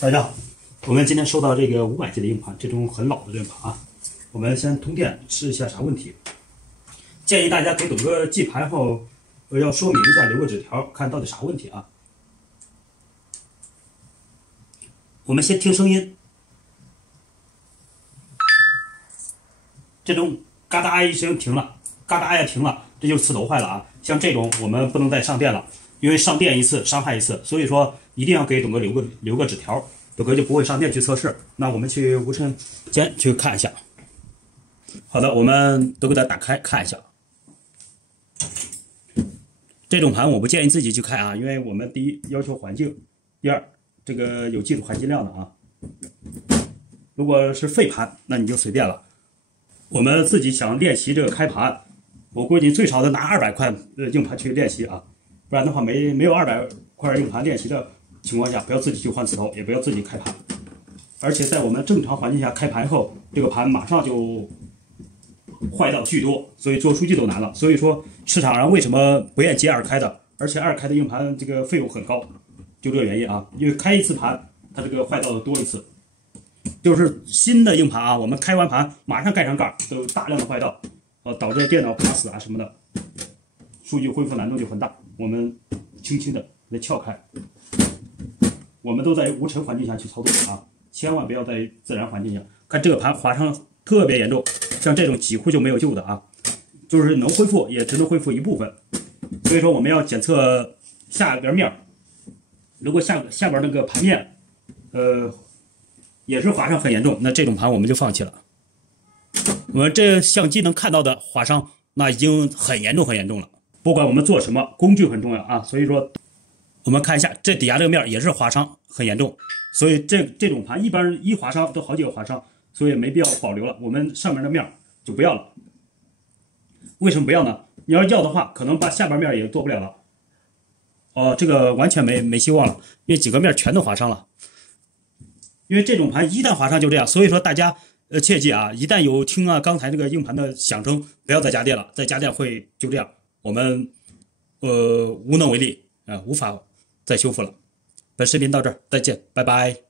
大家好，我们今天收到这个500G 的硬盘，这种很老的硬盘啊。我们先通电试一下啥问题。建议大家给懂个记盘后，要说明一下，留个纸条，看到底啥问题啊。我们先听声音，这种嘎哒一声停了，嘎哒呀停了，这就是磁头坏了啊。像这种我们不能再上电了，因为上电一次伤害一次，所以说一定要给董哥留个纸条，董哥就不会上电去测试。那我们去无尘间去看一下。好的，我们都给它打开看一下。这种盘我不建议自己去开啊，因为我们第一要求环境，第二这个有技术含金量的啊。如果是废盘，那你就随便了。我们自己想练习这个开盘，我估计最少得拿200块硬盘去练习啊，不然的话没有200块硬盘练习的情况下，不要自己去换磁头，也不要自己开盘。而且在我们正常环境下开盘后，这个盘马上就坏到巨多，所以做数据都难了。所以说市场上为什么不愿接2开的，而且2开的硬盘这个费用很高，就这个原因啊。因为开一次盘，它这个坏到的多一次。就是新的硬盘啊，我们开完盘马上盖上盖，都有大量的坏道，导致电脑卡死啊什么的，数据恢复难度就很大。我们轻轻的给它撬开，我们都在无尘环境下去操作啊，千万不要在自然环境下。看这个盘划伤特别严重，像这种几乎就没有救的啊，就是能恢复也只能恢复一部分。所以说我们要检测下边面，如果下边那个盘面，也是划伤很严重，那这种盘我们就放弃了。我们这相机能看到的划伤，那已经很严重很严重了。不管我们做什么，工具很重要啊。所以说，我们看一下这底下这个面也是划伤很严重，所以这种盘一般一划伤都好几个划伤，所以没必要保留了。我们上面的面就不要了。为什么不要呢？你要的话，可能把下边面也做不了了。这个完全没希望了，因为几个面全都划伤了。因为这种盘一旦划伤就这样，所以说大家切记啊，一旦有听啊刚才这个硬盘的响声，不要再加电了，再加电会就这样，我们无能为力啊，无法再修复了。本视频到这儿，再见，拜拜。